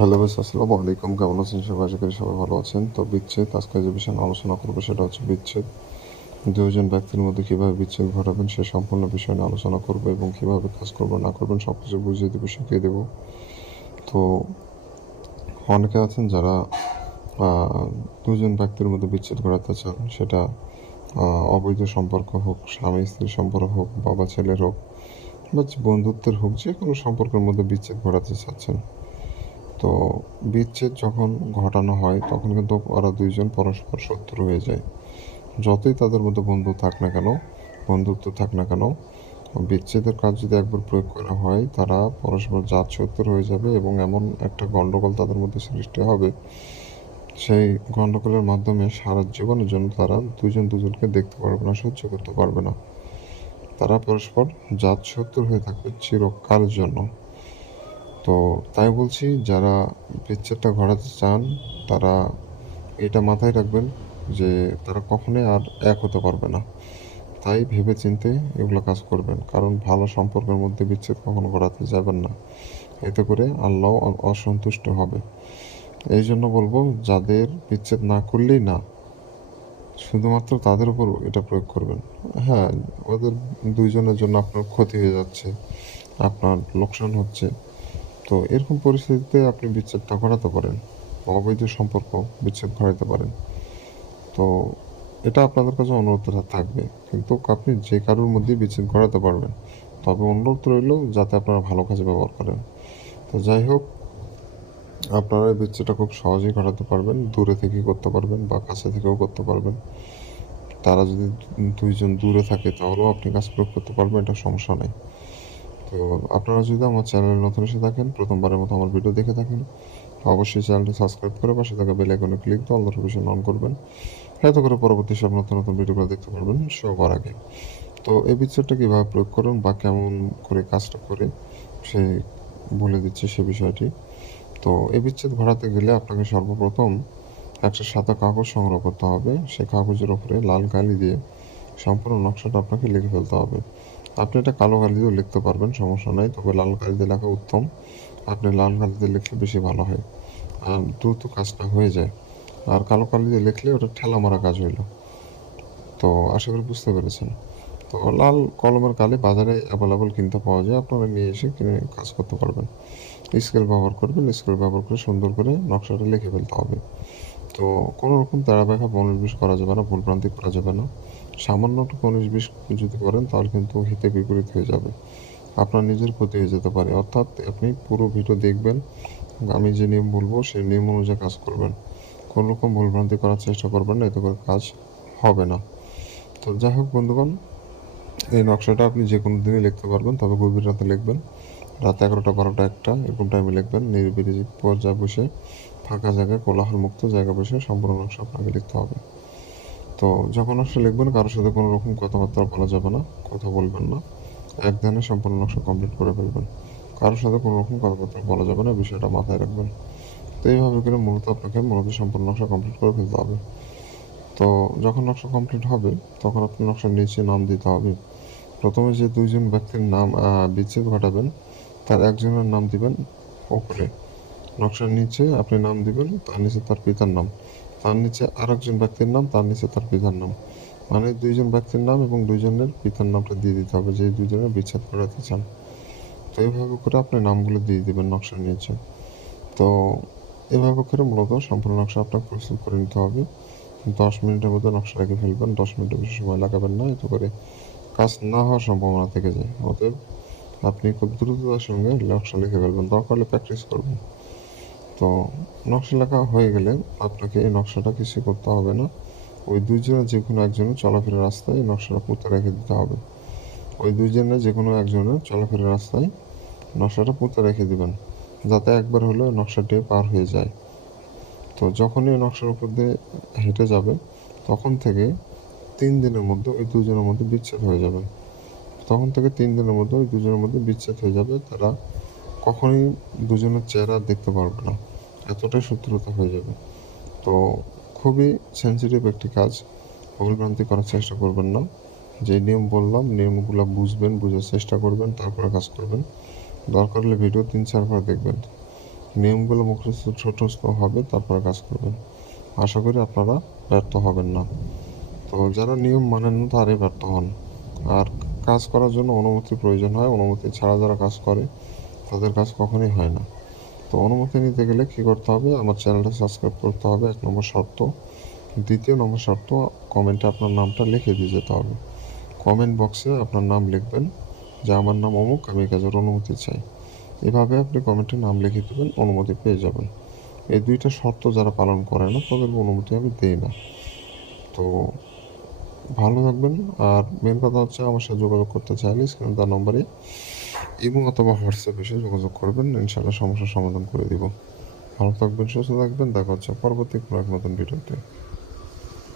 Hello guys, আসসালামু আলাইকুম। কেমন আছেন সবাই? আশা করি সবাই ভালো আছেন। তো বিচ্ছেদ, আজকে যে বিষয়ে নিয়ে আলোচনা করবো সেটা হচ্ছে বিচ্ছেদ। দুজন ব্যক্তির মধ্যে কিভাবে বিচ্ছেদ ঘটাবেন সে সম্পূর্ণ বিষয় নিয়ে আলোচনা করবো এবং কিভাবে কাজ করবো না করবেন সব কিছু বুঝিয়ে দেবো, শিখিয়ে দেবো। তো অনেকে আছেন যারা দুজন ব্যক্তির মধ্যে বিচ্ছেদ ঘটাতে চান, সেটা অবৈধ সম্পর্ক হোক, স্বামী স্ত্রীর সম্পর্ক হোক, বাবা ছেলের হোক বা বন্ধুত্বের হোক, যে কোনো সম্পর্কের মধ্যে বিচ্ছেদ ঘটাতে চাচ্ছেন। তো বিচ্ছেদ যখন ঘটানো হয় তখন কিন্তু ওরা দুইজন পরস্পর শত্রু হয়ে যায়। যতই তাদের মধ্যে বন্ধু থাক না কেন, বন্ধুত্ব থাক না কেন, বিচ্ছেদের কাজ যদি একবার প্রয়োগ করা হয় তারা পরস্পর জাত শত্রু হয়ে যাবে এবং এমন একটা গণ্ডগোল তাদের মধ্যে সৃষ্টি হবে, সেই গণ্ডগোলের মাধ্যমে সারা জীবনের জন্য তারা দুজন দুজনকে দেখতে পারবে না, সহ্য করতে পারবে না। তারা পরস্পর জাত শত্রু হয়ে থাকবে চিরকালের জন্য। তো তাই বলছি, যারা বিচ্ছেদটা ঘটাতে চান তারা এটা মাথায় রাখবেন যে তারা কখনোই আর এক হতে পারবে না। তাই ভেবে চিন্তে এগুলো কাজ করবেন, কারণ ভালো সম্পর্কের মধ্যে বিচ্ছেদ কখনো ঘটাতে যাবেন না। এতে করে আল্লাহ অসন্তুষ্ট হবে। এই জন্য বলবো, যাদের বিচ্ছেদ না করলেই না, শুধুমাত্র তাদের উপর এটা প্রয়োগ করবেন। হ্যাঁ, ওদের দুইজনের জন্য আপনার ক্ষতি হয়ে যাচ্ছে, আপনার লোকসান হচ্ছে, তো এরকম পরিস্থিতিতে আপনি বিচ্ছেদটা ঘটাতে পারেন, অবৈধ সম্পর্ক বিচ্ছেদ ঘটাতে পারেন। তো এটা আপনাদের কাছে অনুরোধ থাকবে, কিন্তু আপনি যে কারোর মধ্যেই বিচ্ছেদ ঘটাতে পারবেন, তবে অনুরোধ রইল যাতে আপনারা ভালো কাজে ব্যবহার করেন। তো যাই হোক, আপনারা এই বিচ্ছেদটা খুব সহজেই ঘটাতে পারবেন, দূরে থেকে করতে পারবেন বা কাছে থেকেও করতে পারবেন। তারা যদি দুইজন দূরে থাকে তাহলেও আপনি কাজ প্রয়োগ করতে পারবেন, এটা সমস্যা নেই। তো আপনারা যদি আমার চ্যানেলে নতুন এসে থাকেন, প্রথমবারের মতো আমার ভিডিও দেখে থাকেন, অবশ্যই চ্যানেলটি সাবস্ক্রাইব করে পাশে থাকা বেল আইকনে ক্লিক দিয়ে অল নোটিফিকেশন অন করবেন। এতে করে পরবর্তী সব নতুন নতুন ভিডিওগুলো দেখতে পারবেন সবার আগে। তো এই বিচ্ছেদটা কীভাবে প্রয়োগ করুন বা কেমন করে কাজটা করে সে বলে দিচ্ছে সে বিষয়টি। তো এই বিচ্ছেদ ঘটাতে গেলে আপনাকে সর্বপ্রথম একটা সাদা কাগজ সংগ্রহ করতে হবে। সেই কাগজের ওপরে লাল কালি দিয়ে সম্পূর্ণ নকশাটা আপনাকে লিখে ফেলতে হবে। আপনি এটা কালো কালি দিয়েও লিখতে পারবেন, সমস্যা নাই, তবে লাল কালি দিয়ে লেখা উত্তম। আপনি লাল কালি দিয়ে লিখলে বেশি ভালো হয়, আর দ্রুত কাজটা হয়ে যায়। আর কালো কালি দিয়ে লিখলে ওটা ঠেলা মারা কাজ হইল। তো আশা করি বুঝতে পেরেছেন। তো লাল কলমের কালি বাজারে অ্যাভেলেবল কিনতে পাওয়া যায়, আপনারা নিয়ে এসে কিনে কাজ করতে পারবেন। স্কেল ব্যবহার করবেন, স্কেল ব্যবহার করে সুন্দর করে নকশাটা লিখে ফেলতে হবে। তো কোনো রকম তেড়া ব্যাখা 19-20 করা যাবে না, ভুলভ্রান্তি করা যাবে না। সামান্যটুকু 19-20 যদি করেন তাহলে কিন্তু হিতে বিপরীত হয়ে যাবে, আপনার নিজের ক্ষতি হয়ে যেতে পারে। অর্থাৎ আপনি পুরো ভিডিও দেখবেন, আমি যে নিয়ম বলবো সেই নিয়ম অনুযায়ী কাজ করবেন। কোনো রকম ভুলভ্রান্তি করার চেষ্টা করবেন না, এতে করে কাজ হবে না। তো যাই হোক বন্ধুগণ, এই নকশাটা আপনি যে কোনো দিনই লিখতে পারবেন, তবে গভীর রাতে লিখবেন। রাত 11টা 12টা 1টা এরকম টাইমে লিখবেন, নিরিবিলি পর্যায়ে বসে ফাঁকা জায়গায় কোলাহলমুক্ত জায়গায় বসে সম্পূর্ণ নকশা আপনাকে লিখতে হবে। তো যখন নকশা লিখবেন কারোর সাথে কোনো রকম কথাবার্তা বলা যাবে না, কথা বলবেন না, এক ধ্যানে সম্পূর্ণ নকশা কমপ্লিট করে ফেলবেন। কারোর সাথে কোনো রকম কথাবার্তা বলা যাবে না, বিষয়টা মাথায় রাখবেন। তো এইভাবে করে আপনাকে সম্পূর্ণ নকশা কমপ্লিট করে ফেলতে হবে। তো যখন নকশা কমপ্লিট হবে তখন আপনি নকশার নিচে নাম দিতে হবে। প্রথমে যে দুইজন ব্যক্তির নাম বিচ্ছেদ ঘটাবেন তার একজনের নাম দিবেন ওপরে, নকশার নিচে আপনি নাম দিবেন, তার নিচে তার পিতার নাম, তার নিচে আরেকজন ব্যক্তির নাম, তার নিচে তার পিতার নাম, মানে দুইজন ব্যক্তির নাম এবং দুইজনের পিতার নামটা দিয়ে দিতে হবে যে দুইজনের বিচ্ছেদ ঘটাতে চান। তো এইভাবে করে আপনি নামগুলো দিয়ে দেবেন নকশার নিচে। তো এভাবে করে মূলত সম্পূর্ণ নকশা আপনাকে প্রস্তুত করে নিতে হবে। 10 মিনিটের মধ্যে নকশা রেখে ফেলবেন, 10 মিনিটের বেশি সময় লাগাবেন না, এতে করে কাজ না হওয়ার সম্ভাবনা থেকে যায়। অতএব আপনি খুব দ্রুততার সঙ্গে নকশা লিখে ফেলবেন, দরকার হলে প্র্যাকটিস করবেন। তো নকশা লেখা হয়ে গেলে আপনাকে এই নকশাটা কিছু করতে হবে না, ওই দুইজনের যে কোনো একজনের চলাফেরার রাস্তায় এই নকশাটা পুঁতে রেখে দিতে হবে। ওই দুইজনের যে কোনো একজনের চলাফেরার রাস্তায় নকশাটা পুঁতে রেখে দিবেন, যাতে একবার হলেও নকশাটি পার হয়ে যায়। তো যখনই নকশার উপর দিয়ে হেঁটে যাবে তখন থেকে 3 দিনের মধ্যে ওই দুজনের মধ্যে বিচ্ছেদ হয়ে যাবে। তখন থেকে 3 দিনের মধ্যে ওই দুজনের মধ্যে বিচ্ছেদ হয়ে যাবে, তারা কখনোই দুজনের চেহারা দেখতে পারবে না, এতটাই শত্রুতা হয়ে যাবে। তো খুবই সেন্সিটিভ একটি কাজ, ভুলভ্রান্তি করার চেষ্টা করবেন না। যে নিয়ম বললাম নিয়মগুলো বুঝবেন, বুঝার চেষ্টা করবেন, তারপরে কাজ করবেন। দরকার হলে ভিডিও 3-4 বার দেখবেন। নিয়মগুলো মুখস্থ ছোটস্থ হবে, তারপরে কাজ করবেন। আশা করি আপনারা ব্যর্থ হবেন না। তো যারা নিয়ম মানেন না তারাই ব্যর্থ হন। আর কাজ করার জন্য অনুমতির প্রয়োজন হয়। অনুমতি ছাড়া যারা কাজ করে তাদের কাজ কখনোই হয় না। তো অনুমতি নিতে গেলে কী করতে হবে? আমার চ্যানেলটা সাবস্ক্রাইব করতে হবে, ১ নম্বর শর্ত। ২য় নম্বর শর্ত, কমেন্টে আপনার নামটা লিখে দিয়ে যেতে হবে। কমেন্ট বক্সে আপনার নাম লিখবেন যে আমার নাম অমুক, আমি এই কাজের অনুমতি চাই। এভাবে আপনি কমেন্টে নাম লিখে দেবেন, অনুমতি পেয়ে যাবেন। এই ২টা শর্ত যারা পালন করে না তাদের অনুমতি আমি দেই না। তো ভালো থাকবেন। আর মেন কথা হচ্ছে আমার সাথে যোগাযোগ করতে চাইলে স্ক্রিনে দেওয়া নম্বরে ইমো অথবা হোয়াটসঅ্যাপে এসে যোগাযোগ করবেন। ইনশাআল্লাহ সমস্যার সমাধান করে দিব। ভালো থাকবেন, সুস্থ থাকবেন। দেখা হচ্ছে পরবর্তী কোনো এক নতুন ভিডিওতে।